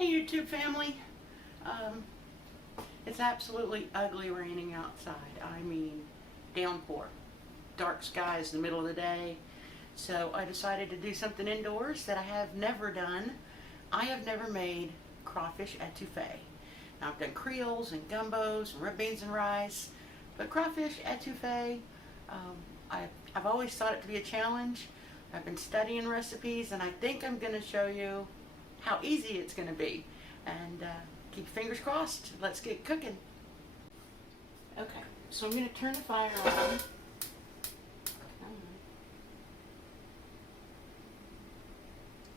Hey YouTube family, it's absolutely ugly raining outside. I mean downpour, dark skies in the middle of the day. So I decided to do something indoors that I have never done. I have never made crawfish etouffee. Now I've done creoles and gumbos and red beans and rice, but crawfish etouffee, I've always thought it to be a challenge. I've been studying recipes and I think I'm going to show you how easy it's going to be, and keep your fingers crossed. Let's get cooking. Okay, so I'm going to turn the fire on.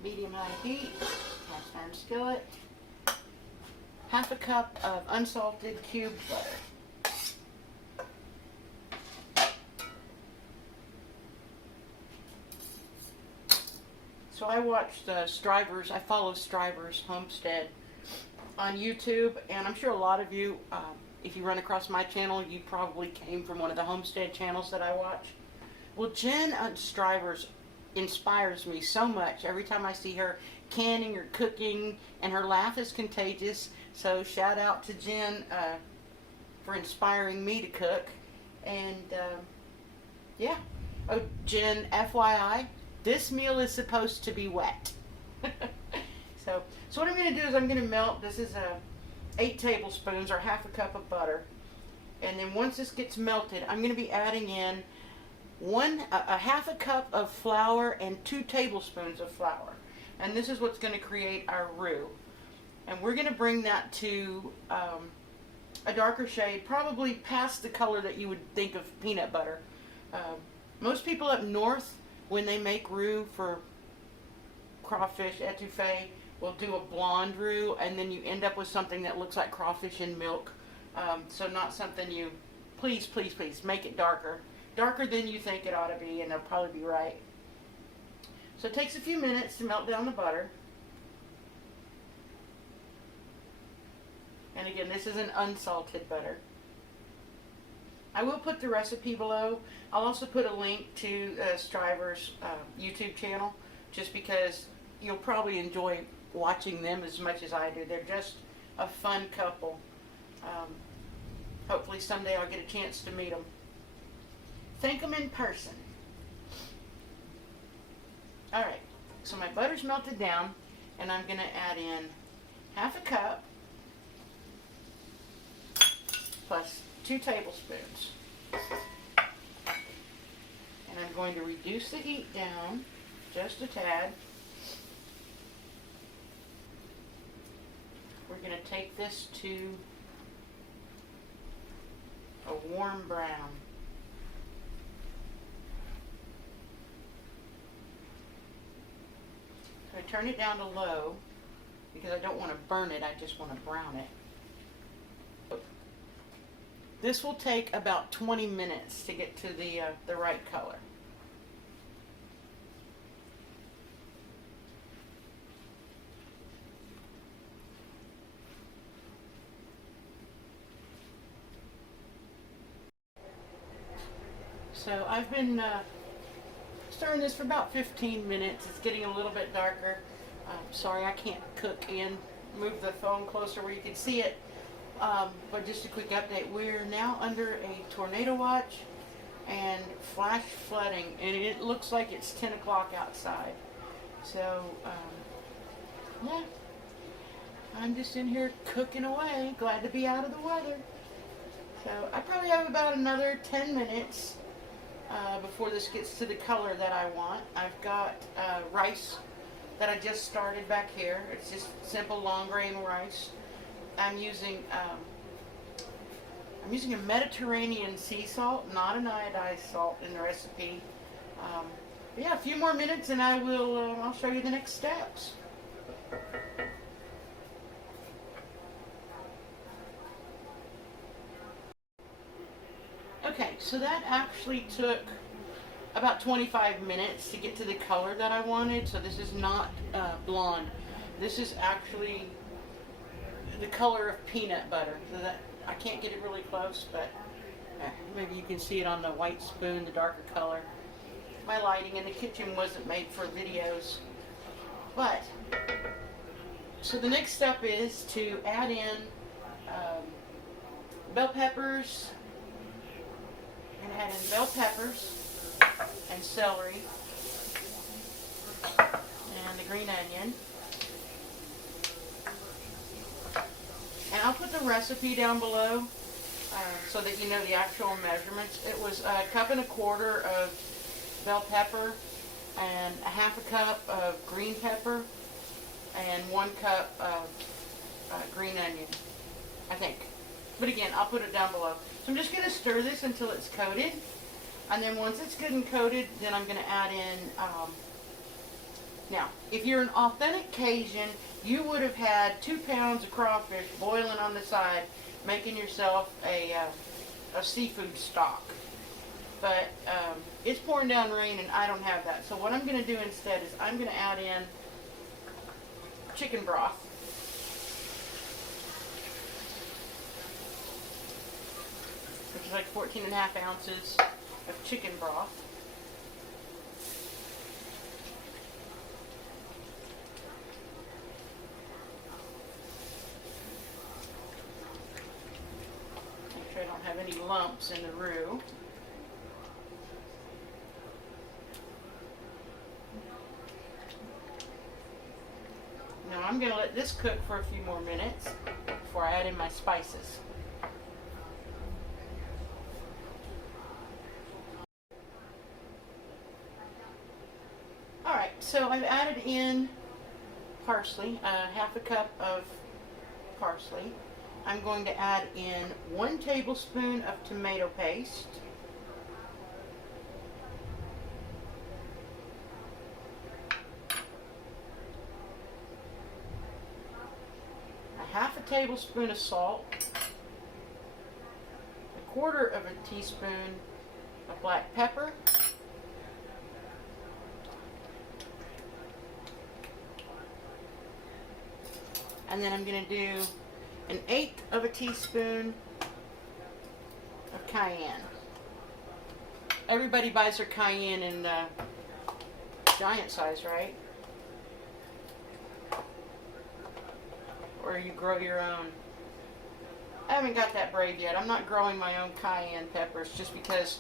Medium high heat, cast iron skillet, half a cup of unsalted cubed butter. So I watched I follow Striver's Homestead on YouTube, and I'm sure a lot of you, if you run across my channel, you probably came from one of the Homestead channels that I watch. Well, Jen on Striver's inspires me so much every time I see her canning or cooking, and her laugh is contagious. So shout out to Jen for inspiring me to cook. And yeah, oh Jen, FYI, this meal is supposed to be wet. So what I'm going to do is I'm going to melt, this is 8 tablespoons or half a cup of butter. And then once this gets melted, I'm going to be adding in a half a cup of flour and 2 tablespoons of flour. And this is what's going to create our roux. And we're going to bring that to a darker shade, probably past the color that you would think of peanut butter. Most people up north, when they make roux for crawfish etouffee, will do a blonde roux, and then you end up with something that looks like crawfish in milk. So not something you, please make it darker than you think it ought to be, and they'll probably be right. So it takes a few minutes to melt down the butter. And again, this is an unsalted butter. I will put the recipe below. I'll also put a link to Striver's YouTube channel, just because you'll probably enjoy watching them as much as I do. They're just a fun couple. Hopefully someday I'll get a chance to meet them. Thank them in person. Alright, so my butter's melted down, and I'm going to add in half a cup plus 2 tablespoons. And I'm going to reduce the heat down just a tad. We're going to take this to a warm brown. So I turn it down to low because I don't want to burn it, I just want to brown it. This will take about 20 minutes to get to the right color. So I've been stirring this for about 15 minutes. It's getting a little bit darker. Sorry I can't cook and move the phone closer where you can see it. But just a quick update, we're now under a tornado watch and flash flooding, and it looks like it's 10 o'clock outside. So, yeah, I'm just in here cooking away, glad to be out of the weather. So I probably have about another 10 minutes before this gets to the color that I want. I've got rice that I just started back here. It's just simple long grain rice. I'm using a Mediterranean sea salt, not an iodized salt in the recipe. Yeah, a few more minutes and I'll show you the next steps. Okay, so that actually took about 25 minutes to get to the color that I wanted. So this is not blonde. This is actually the color of peanut butter. So that I can't get it really close, but maybe you can see it on the white spoon, the darker color. My lighting in the kitchen wasn't made for videos, but So the next step is to add in bell peppers, and add in bell peppers and celery and the green onion. And I'll put the recipe down below so that you know the actual measurements. It was 1.25 cups of bell pepper and 1/2 cup of green pepper and 1 cup of green onion, I think. But again, I'll put it down below. So I'm just going to stir this until it's coated. And then once it's good and coated, then I'm going to add in, now, if you're an authentic Cajun, you would have had 2 pounds of crawfish boiling on the side, making yourself a seafood stock. But it's pouring down rain and I don't have that. So what I'm going to do instead is I'm going to add in chicken broth. Which is like 14.5 ounces of chicken broth. Make sure I don't have any lumps in the roux. Now I'm going to let this cook for a few more minutes before I add in my spices. Alright, so I've added in parsley, 1/2 cup of parsley. I'm going to add in 1 tablespoon of tomato paste. A 1/2 tablespoon of salt. 1/4 teaspoon of black pepper. And then I'm going to do 1/8 teaspoon of cayenne. Everybody buys their cayenne in giant size, right? Or you grow your own. I haven't got that brave yet. I'm not growing my own cayenne peppers just because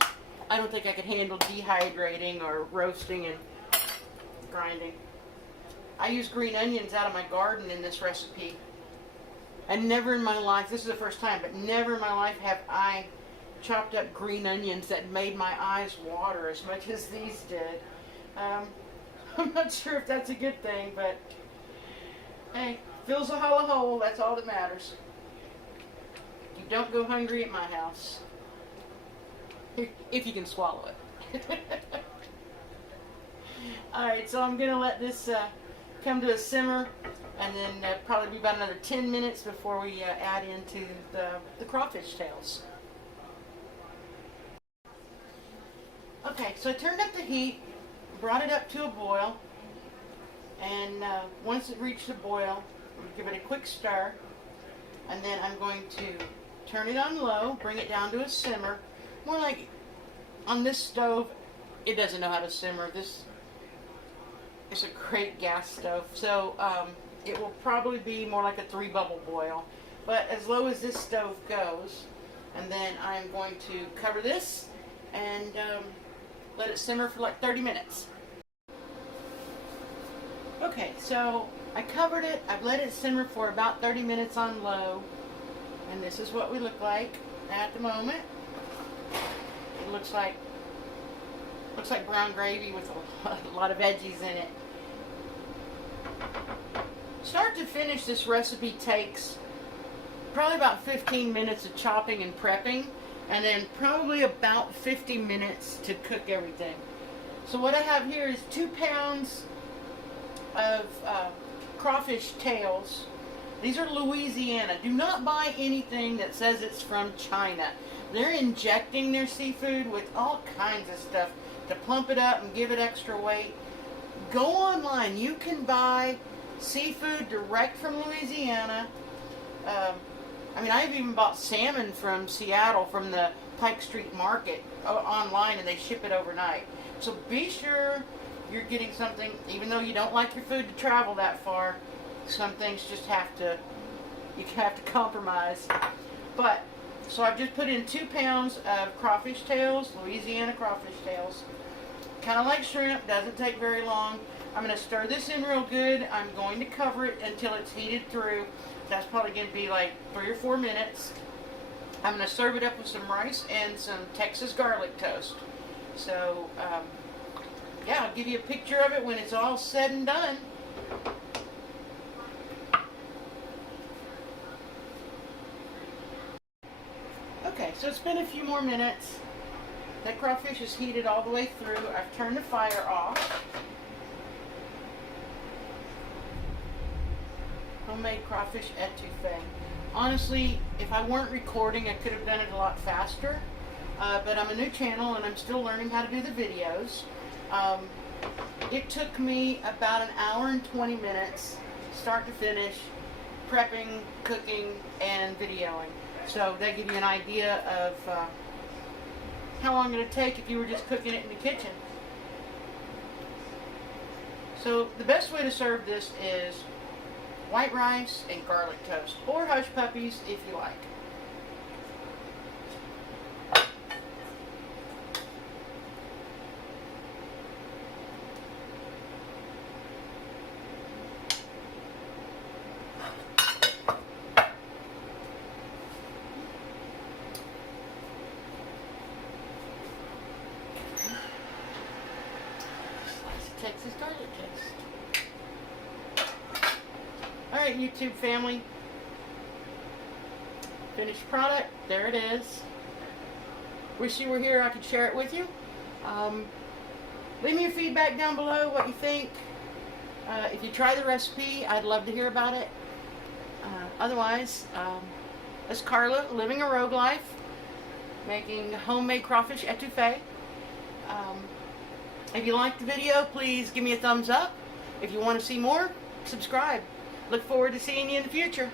I don't think I could handle dehydrating or roasting and grinding. I use green onions out of my garden in this recipe. And never in my life, this is the first time, but never in my life have I chopped up green onions that made my eyes water as much as these did. I'm not sure if that's a good thing, but hey, fills a hollow hole, that's all that matters. You don't go hungry at my house. If you can swallow it. Alright, so I'm going to let this come to a simmer, and then probably be about another 10 minutes before we add into the crawfish tails. Okay, so I turned up the heat, brought it up to a boil, and once it reached a boil, I'm going to give it a quick stir, and then I'm going to turn it on low, bring it down to a simmer. More like on this stove, it doesn't know how to simmer. This is a great gas stove, so it will probably be more like a 3-bubble boil, but as low as this stove goes. And then I'm going to cover this and let it simmer for like 30 minutes. Okay, so I covered it. I've let it simmer for about 30 minutes on low, and this is what we look like at the moment. It looks like brown gravy with a lot of veggies in it. Start to finish, this recipe takes probably about 15 minutes of chopping and prepping, and then probably about 50 minutes to cook everything. So what I have here is 2 pounds of crawfish tails. These are Louisiana. Do not buy anything that says it's from China. They're injecting their seafood with all kinds of stuff to plump it up and give it extra weight. Go online. You can buy seafood direct from Louisiana. I mean, I've even bought salmon from Seattle from the Pike Street Market online, and they ship it overnight. So be sure you're getting something, even though you don't like your food to travel that far, some things just have to, you have to compromise. But, so I've just put in 2 pounds of crawfish tails, Louisiana crawfish tails. Kind of like shrimp, doesn't take very long. I'm going to stir this in real good. I'm going to cover it until it's heated through. That's probably going to be like 3 or 4 minutes. I'm going to serve it up with some rice and some Texas garlic toast. So, yeah, I'll give you a picture of it when it's all said and done. Okay, so it's been a few more minutes. That crawfish is heated all the way through. I've turned the fire off. Homemade crawfish etouffee. Honestly, if I weren't recording, I could have done it a lot faster. But I'm a new channel and I'm still learning how to do the videos. It took me about an hour and 20 minutes, start to finish, prepping, cooking, and videoing. So that gives you an idea of how long it would take if you were just cooking it in the kitchen. So the best way to serve this is white rice and garlic toast, or hush puppies if you like. Texas garlic toast. Alright, YouTube family. Finished product. There it is. Wish you were here, I could share it with you. Leave me your feedback down below, what you think. If you try the recipe, I'd love to hear about it. Otherwise, it's Carla, living a rogue life, making homemade crawfish etouffee. If you liked the video, please give me a thumbs up. If you want to see more, subscribe. Look forward to seeing you in the future.